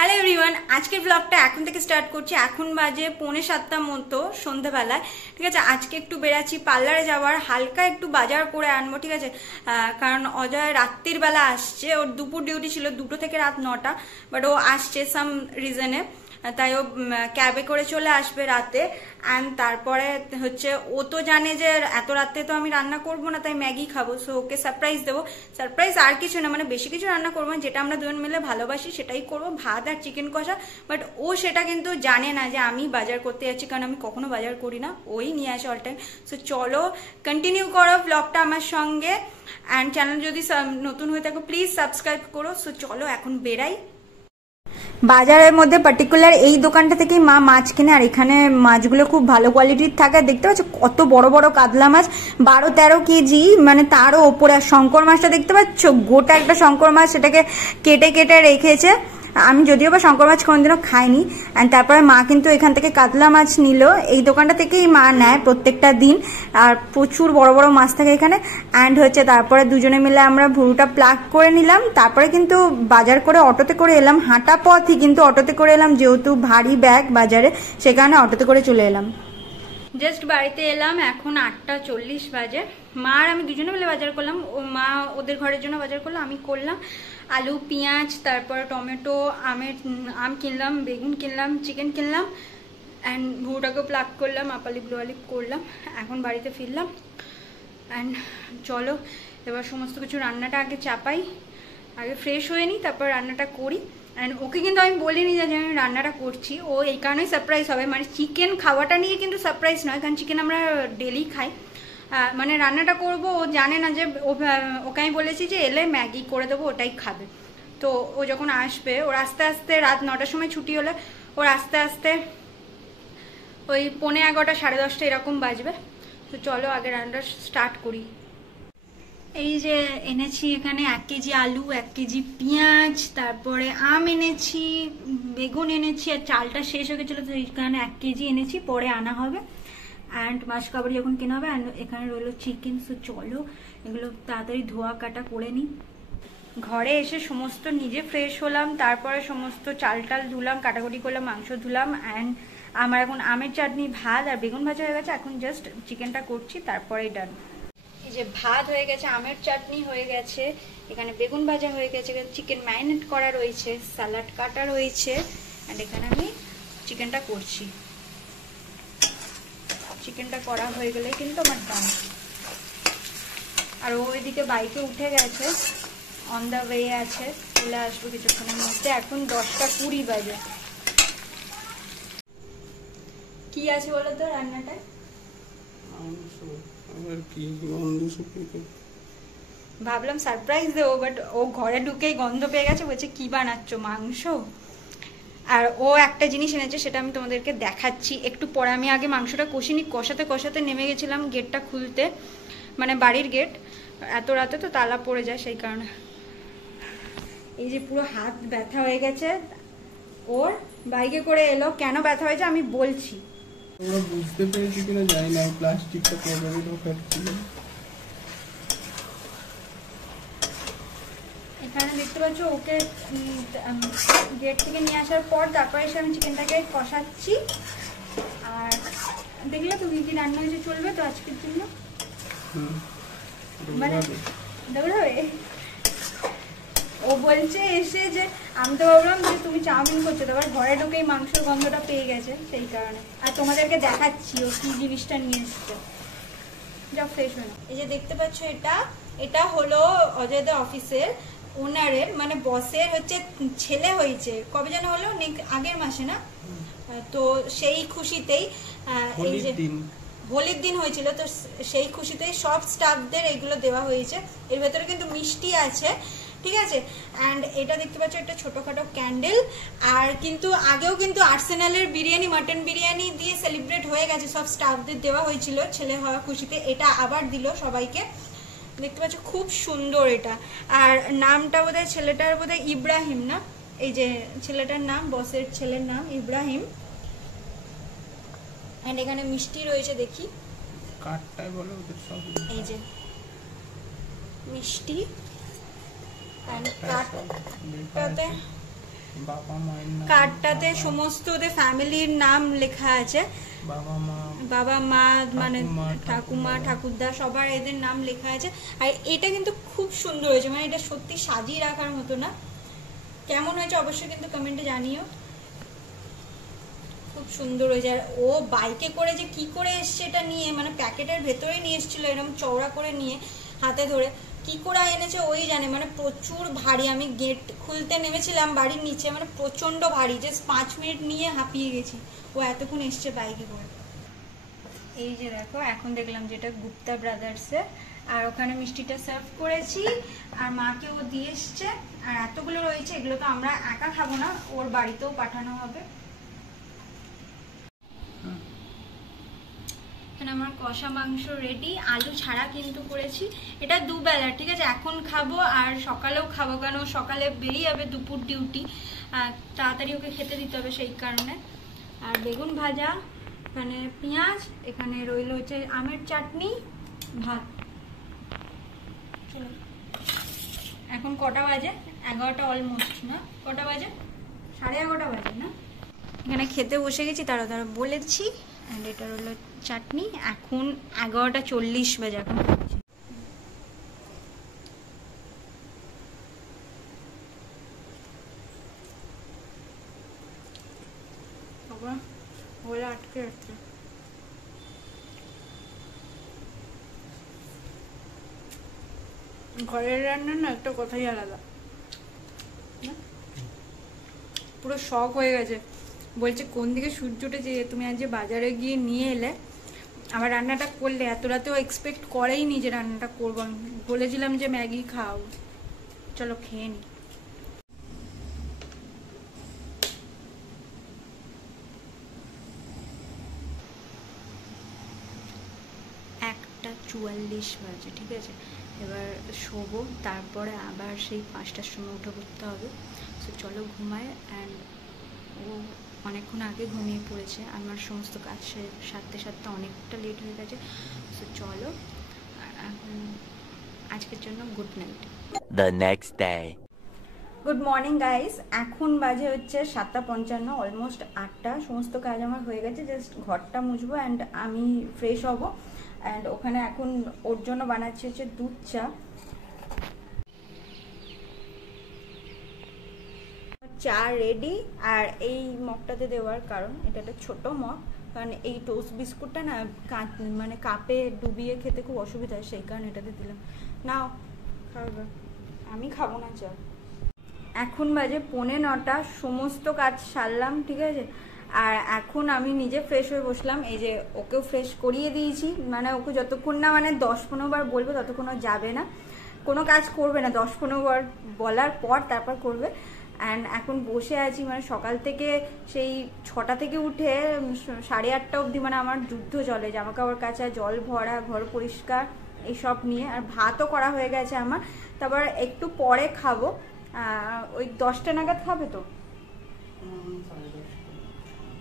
Hello everyone, আজকের ব্লগটা এখন থেকে স্টার্ট করছি। এখন বাজে 6:45 মতো সন্ধ্যাবেলায়। ঠিক আছে, আজকে একটু বেরাচ্ছি পার্লারে যাওয়ার, হালকা একটু বাজার করে আনবো। ঠিক আছে, কারণ অজয় রাত্রির বেলা আসছে, ওর দুপুর ডিউটি ছিল 2টো থেকে রাত 9টা, বাট ও আসছে সাম রিজনে, তাই ও ক্যাবে করে চলে আসবে রাতে। অ্যান্ড তারপরে হচ্ছে ও তো জানে যে এত রাতে তো আমি রান্না করবো না, তাই ম্যাগি খাবো। সো ওকে সারপ্রাইজ দেবো। সারপ্রাইজ আর কিছু না, মানে বেশি কিছু রান্না করবো না, যেটা আমরা দুজন মিলে ভালোবাসি সেটাই করবো, ভাত আর চিকেন কষা। বাট ও সেটা কিন্তু জানে না যে আমি বাজার করতে যাচ্ছি, কারণ আমি কখনো বাজার করি না, ওই নিয়ে আসে অল টাইম। সো চলো কন্টিনিউ করো ব্লগটা আমার সঙ্গে। অ্যান্ড চ্যানেল যদি নতুন হয়ে থাকো প্লিজ সাবস্ক্রাইব করো। সো চলো এখন বেরাই। বাজারের মধ্যে পার্টিকুলার এই দোকানটা থেকেই মা মাছ কিনে, আর এখানে মাছগুলো খুব ভালো কোয়ালিটির থাকে। দেখতে পাচ্ছ কত বড় বড় কাতলা মাছ, 12-13 কেজি, মানে তারও ওপরে। আর শঙ্কর মাছটা দেখতে পাচ্ছ, গোটা একটা শঙ্কর মাছ, সেটাকে কেটে কেটে রেখেছে। আমি যদিও বা শঙ্কর মাছ কোনোদিনও খাইনি। অ্যান্ড তারপরে মা কিন্তু এখান থেকে কাতলা মাছ নিল। এই দোকানটা থেকেই মা নেয় প্রত্যেকটা দিন, আর প্রচুর বড় বড় মাছ থাকে এখানে। অ্যান্ড হচ্ছে তারপরে দুজনে মিলে আমরা ভুরুটা প্লাগ করে নিলাম। তারপরে কিন্তু বাজার করে অটোতে করে এলাম, হাঁটা পথই কিন্তু অটোতে করে এলাম, যেহেতু ভারী ব্যাগ বাজারে, সে কারণে অটোতে করে চলে এলাম। জাস্ট বাড়িতে এলাম, এখন 8:40 বাজে। মা আর আমি দুজনে মিলে বাজার করলাম। ও মা ওদের ঘরের জন্য বাজার করলো, আমি করলাম আলু, পেঁয়াজ, তারপর টমেটো, আম কিনলাম, বেগুন কিনলাম, চিকেন কিনলাম, অ্যান্ড ভুটাকেও প্লাগ করলাম, আপালি ব্লু আলিপ করলাম। এখন বাড়িতে ফিরলাম। অ্যান্ড চলো এবার সমস্ত কিছু রান্নাটা আগে চাপাই, আগে ফ্রেশ হয়ে নিই, তারপর রান্নাটা করি। অ্যান্ড ওকে কিন্তু আমি বলিনি যে আমি রান্নাটা করছি, ও এই কারণেই সারপ্রাইজ হবে। মানে চিকেন খাওয়াটা নিয়ে কিন্তু সারপ্রাইজ নয়, কারণ চিকেন আমরা ডেলি খাই। মানে রান্নাটা করব, ও জানে না যে ওকে আমি বলেছি যে এলে ম্যাগি করে দেবো, ওটাই খাবে। তো ও যখন আসবে, ওর আস্তে আস্তে রাত 9টার সময় ছুটি হলে ওর আস্তে আস্তে ওই 11:45, 10:30 এরকম বাজবে। তো চলো আগে রান্নাটা স্টার্ট করি। এই যে এনেছি এখানে 1 কেজি আলু, 1 কেজি পেঁয়াজ, তারপরে আম এনেছি, বেগুন এনেছি, আর চালটা শেষ হয়ে গেছিলো, তো এখানে 1 কেজি এনেছি, পরে আনা হবে। অ্যান্ড মাছ কাবাডি যখন কেনা হবে। অ্যান্ড এখানে রইলো চিকেন। সো চলো এগুলো তাড়াতাড়ি ধোয়া কাটা করে নিই। ঘরে এসে সমস্ত নিজে ফ্রেশ হলাম, তারপরে সমস্ত চাল টাল ধুলাম, কাটাকুটি করলাম, মাংস ধুলাম। অ্যান্ড আমার এখন আমের চাটনি, ভাত আর বেগুন ভাজা হয়ে গেছে। এখন জাস্ট চিকেনটা করছি, তারপরেই ডান। এই যে ভাত হয়ে গেছে, আমের চাটনি হয়ে গেছে, এখানে বেগুন ভাজা হয়ে গেছে, চিকেন ম্যারিনেট করা রয়েছে, স্যালাড কাটা রয়েছে। অ্যান্ড এখানে আমি চিকেনটা করছি। চিকেনটা করা হয়ে গেলে কিন্তু আমার ডান। আর ও ওইদিকে বাইকে উঠে গেছে, অন দ্য ওয়ে আছে, চলে আসবো কিছুক্ষণের মধ্যে। এখন 10:20 বাজে। কি আছে বলো তো রান্নাটায়? ভাবলাম সারপ্রাইজ দেবো, বাট ও ঘরে ঢুকেই গন্ধ পেয়ে গেছে, বলছে কি বানাচ্ছ, মাংস? আর ও একটা জিনিস এনেছে, সেটা আমি তোমাদেরকে দেখাচ্ছি একটু পরে। আমি আগে মাংসটা কষিনি, কষাতে কষাতে নেমে গেছিলাম গেটটা খুলতে, মানে বাড়ির গেট। এত রাতে তো তালা পড়ে যায়, সেই কারণে এই যে পুরো হাত ব্যথা হয়ে গেছে। ওর বাইকে করে এলো, কেন ব্যথা হয়েছে আমি বলছি। আমরা বুঝতে পেরেছি কিনা জানি না, প্লাস্টিকটা কোথায় ঢোকাচ্ছিল। এখানে দেখতে পাচ্ছ ওকে গেট থেকে নিয়ে আসার পর তারপরে এসে আমি চিকেনটাকে কষাচ্ছি। আর দেখলে তো কি কি রান্না হয়েছে, চলবে তো আজকের জন্য? মানে দৌড়াবে। ও বলছে এসে যে, আমি তো ভাবলাম যে তুমি চাউমিন করছো, তারপর ঘরে ঢুকেই মাংসের গন্ধটা পেয়ে গেছে, সেই কারণে। আর তোমাদেরকে দেখাচ্ছি ও কি জিনিসটা নিয়ে এসছে। যা ফ্রেশ হয় না। এই যে দেখতে পাচ্ছ, এটা হলো অজয়দা অফিসের ওনারের, মানে বসের হচ্ছে ছেলে হয়েছে, কবে যেন হলো, আগের মাসে না? তো সেই খুশিতেই এই যে হোলির দিন হয়েছিল, তো সেই খুশিতেই সব স্টাফদের এগুলো দেওয়া হয়েছে। এর ভেতরে কিন্তু মিষ্টি আছে, ঠিক আছে। অ্যান্ড এটা দেখতে পাচ্ছ, একটা ছোটখাটো ক্যান্ডেল। আর কিন্তু আগেও কিন্তু আর্সেনালের বিরিয়ানি, মাটন বিরিয়ানি দিয়ে সেলিব্রেট হয়ে গেছে, সব স্টাফদের দেওয়া হয়েছিল ছেলে হওয়া খুশিতে। এটা আবার দিল সবাইকে, দেখতে পাচ্ছ খুব সুন্দর এটা। আর নামটা বোধহয় ছেলেটার বোধহয় ইব্রাহিম, না? এই যে ছেলেটার নাম, বসের ছেলের নাম ইব্রাহিম। এন্ড এখানে মিষ্টি রয়েছে, দেখি কাটটাই বলে ওদের সব। এই যে মিষ্টি, এন্ড কাটটাতে বাবা মায়ের নাম, কার্ডটাতে সমস্ত ওদের ফ্যামিলির নাম লেখা আছে, বাবা মা মানে ঠাকুমা ঠাকুরদা সবার এদের নাম লেখা আছে। আর এটা কিন্তু খুব সুন্দর হয়েছে, মানে এটা সত্যি সাজিয়ে রাখার মতো না। কেমন হয়েছে অবশ্যই কিন্তু কমেন্টে জানিও। খুব সুন্দর হয়েছে। আর ও বাইকে করে যে কি করে এসছে এটা নিয়ে, মানে প্যাকেটের ভেতরে নিয়ে এসেছিল এরকম চওড়া করে নিয়ে হাতে ধরে, কি করে এনেছে ওই জানে, মানে প্রচুর ভারী। আমি গেট খুলতে নেমেছিলাম বাড়ির নিচে, মানে প্রচন্ড ভারী, জাস্ট 5 মিনিট নিয়ে হাঁপিয়ে গেছি। ও এতক্ষণ এসছে বাইকে করে। এই যে দেখো, এখন দেখলাম যেটা গুপ্তা ব্রাদার্সের, আর ওখানে মিষ্টিটা সার্ভ করেছি আর মাকে ও দিয়ে এসছে। আর এতগুলো রয়েছে, এগুলো তো আমরা একা খাবো না, ওর বাড়িতেও পাঠানো হবে। এখানে আমার কষা মাংস রেডি, আলু ছাড়া কিন্তু করেছি। এটা দুবেলা, ঠিক আছে, এখন খাবো আর সকালেও খাবো, কারণ সকালে বেরিয়ে যাবে দুপুর ডিউটি, তাড়াতাড়ি ওকে খেতে দিতে হবে সেই কারণে। আর বেগুন ভাজা, এখানে পেঁয়াজ, এখানে রইল হচ্ছে আমের চাটনি, ভাত। চলো, এখন কটা বাজে? 11টা অলমোস্ট, না কটা বাজে? 11:30 বাজে না। এখানে খেতে বসে গেছি, তারা বলেছি। অ্যান্ড এটা হলো চাটনি। এখন 11:40 বাজে, এখন খাচ্ছি। বলে আটকে রাখছে। ঘরের রান্না না একটা কথাই আলাদা, পুরো শখ হয়ে গেছে। বলছে কোন দিকে সূর্য উঠেছে, তুমি আজ যে বাজারে গিয়ে নিয়ে এলে, আবার রান্নাটা করলে। এত রাতেও এক্সপেক্ট করেইনি যে রান্নাটা করবো। আমি বলেছিলাম যে ম্যাগি খাও, চলো খেয়ে নি। 1:44 বাজে, ঠিক আছে। এবার শোবো, তারপরে আবার সেই 5টার সময় উঠে পড়তে হবে। তো চলো ঘুমায়। অ্যান্ড ও অনেকক্ষণ আগে ঘুমিয়ে পড়েছে, আমার সমস্ত কাজ সারতে সারতে অনেকটা লেট হয়ে গেছে। তো চলো, এখন আজকের জন্য good night. The next day. Good morning guys, এখন বাজে হচ্ছে 7:55, অলমোস্ট 8টা। সমস্ত কাজ আমার হয়ে গেছে, জাস্ট ঘরটা মুছবো অ্যান্ড আমি ফ্রেশ হব। অ্যান্ড ওখানে এখন ওর জন্য বানাচ্ছি হচ্ছে দুধ চা। চা রেডি। আর এই মগটাতে দেওয়ার কারণ, এটা একটা ছোটো মগ, কারণ এই টোস্ট বিস্কুটটা না মানে কাপে ডুবিয়ে খেতে খুব অসুবিধা হয়, সেই কারণে এটাতে দিলাম। নাও খাবে, আমি খাবো না চা। এখন বাজে 9:45, সমস্ত কাজ সারলাম, ঠিক আছে। আর এখন আমি নিজে ফ্রেশ হয়ে বসলাম। এই যে ওকেও ফ্রেশ করিয়ে দিয়েছি, মানে ওকে যতক্ষণ না মানে 10-15 বার বলবো ততক্ষণ ও যাবে না, কোনো কাজ করবে না। 10-15 বার বলার পর তারপর করবে। অ্যান্ড এখন বসে আছি, মানে সকাল থেকে সেই 6টা থেকে উঠে 8:30 অবধি মানে আমার যুদ্ধ চলে, জামা কাপড় কাচা, জল ভরা, ঘর পরিষ্কার, এইসব নিয়ে। আর ভাতও করা হয়ে গেছে আমার, তারপর একটু পরে খাবো। ওই 10টা নাগাদ খাবে তো,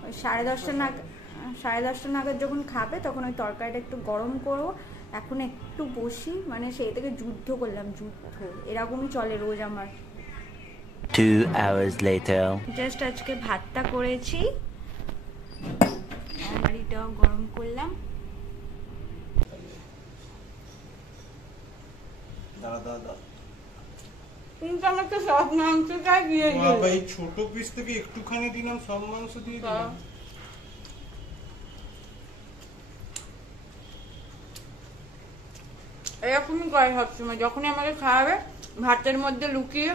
ওই 10:30 নাগাদ যখন খাবে তখন ওই তরকারিটা একটু গরম করবো। এখন একটু বসি, মানে সেই থেকে যুদ্ধ করলাম, যুদ্ধ এরকমই চলে রোজ আমার। 2 hours later. জাস্ট আজকে ভাতটা করেছি, তরকারিটাও গরম করলাম। দাদা কিন্তু আমার তো সব মাংসটাই দিয়ে দিল। বাবা, এই ছোট পিস থেকে একটুখানি দিলাম, সব মাংস দিয়ে দিলাম। এরকমই করে সবসময়, যখনই আমাকে খাওয়াবে ভাতের মধ্যে লুকিয়ে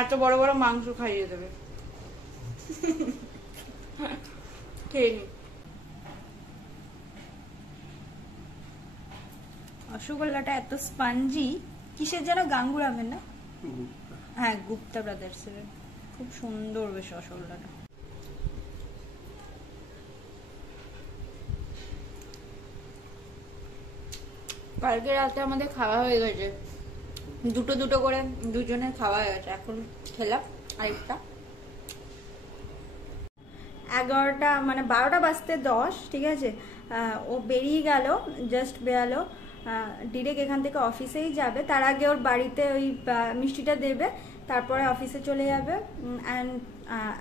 এত বড় বড় মাংস খাইয়ে দেবে। খেয়ে নি। রসগোল্লাটা এত স্পঞ্জি, কিসের যেন গাঙ্গুরামের না, হ্যাঁ গুপ্তা ব্রাদার্সের, খুব সুন্দর বেশ রসগোল্লাটা। কালকে রাতে আমাদের খাওয়া হয়ে গেছে, দুটো করে দুজনের খাওয়া হয়ে গেছে। এখন খেলাম আরেকটা। 11টা মানে 12টা বাজতে 10, ঠিক আছে। ও বেরিয়ে গেল, জাস্ট বেরালো, ডিরেক্ট এখান থেকে অফিসেই যাবে। তার আগে ওর বাড়িতে ওই মিষ্টিটা দেবে, তারপরে অফিসে চলে যাবে। অ্যান্ড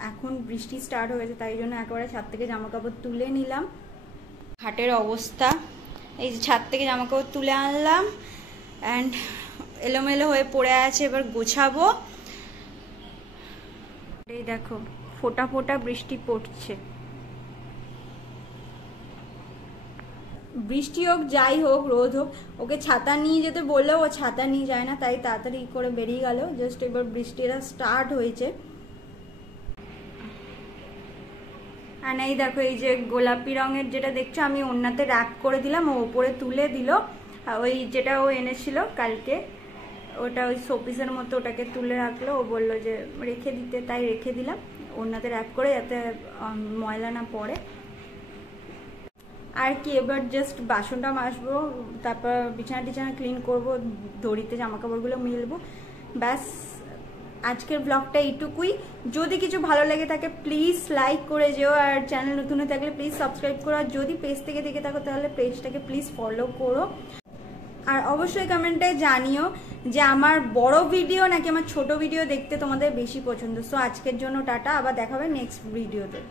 এখন বৃষ্টি স্টার্ট হয়েছে, তাই জন্য একেবারে ছাদ থেকে জামা কাপড় তুলে নিলাম। খাটের অবস্থা, এই যে ছাদ থেকে জামা কাপড় তুলে আনলাম অ্যান্ড এলোমেলো হয়ে পড়ে আছে, এবার গোছাবো। এই দেখো ফোঁটা ফোঁটা বৃষ্টি পড়ছে। বৃষ্টি হোক যাই হোক রোদ হোক, ওকে ছাতা নিয়ে যেতে বললেও ও ছাতা নিয়ে যায় না, তাই তাড়াতাড়ি করে বেরিয়ে গেল। জাস্ট এবার বৃষ্টিটা স্টার্ট হয়েছে। আর এই দেখো এই যে গোলাপি রঙের যেটা দেখছো আমি ওড়নাতে র্যাপ করে দিলাম, ও ওপরে তুলে দিল। ওই যেটা ও এনেছিল কালকে, ওটা ওই শোপিসের মতো ওটাকে তুলে রাখলো, ও বললো যে রেখে দিতে, তাই রেখে দিলাম ওড়নাতে র্যাপ করে, যাতে ময়লা না পড়ে। আর কি এবার জাস্ট বাসনটা মাজবো, তারপর বিছানা টিছানা ক্লিন করবো, দড়িতে জামা কাপড়গুলো মিলবো, ব্যাস। আজকের ব্লগটা এইটুকুই। যদি কিছু ভালো লেগে থাকে প্লিজ লাইক করে যেও, আর চ্যানেল নতুন হয়ে থাকলে প্লিজ সাবস্ক্রাইব করো, আর যদি পেজ থেকে দেখে থাকো তাহলে পেজটাকে প্লিজ ফলো করো। আর অবশ্যই কমেন্টে জানিও যে আমার বড় ভিডিও নাকি আমার ছোট ভিডিও দেখতে তোমাদের বেশি পছন্দ। সো আজকের জন্য টাটা, আবার দেখাবে নেক্সট ভিডিওতে।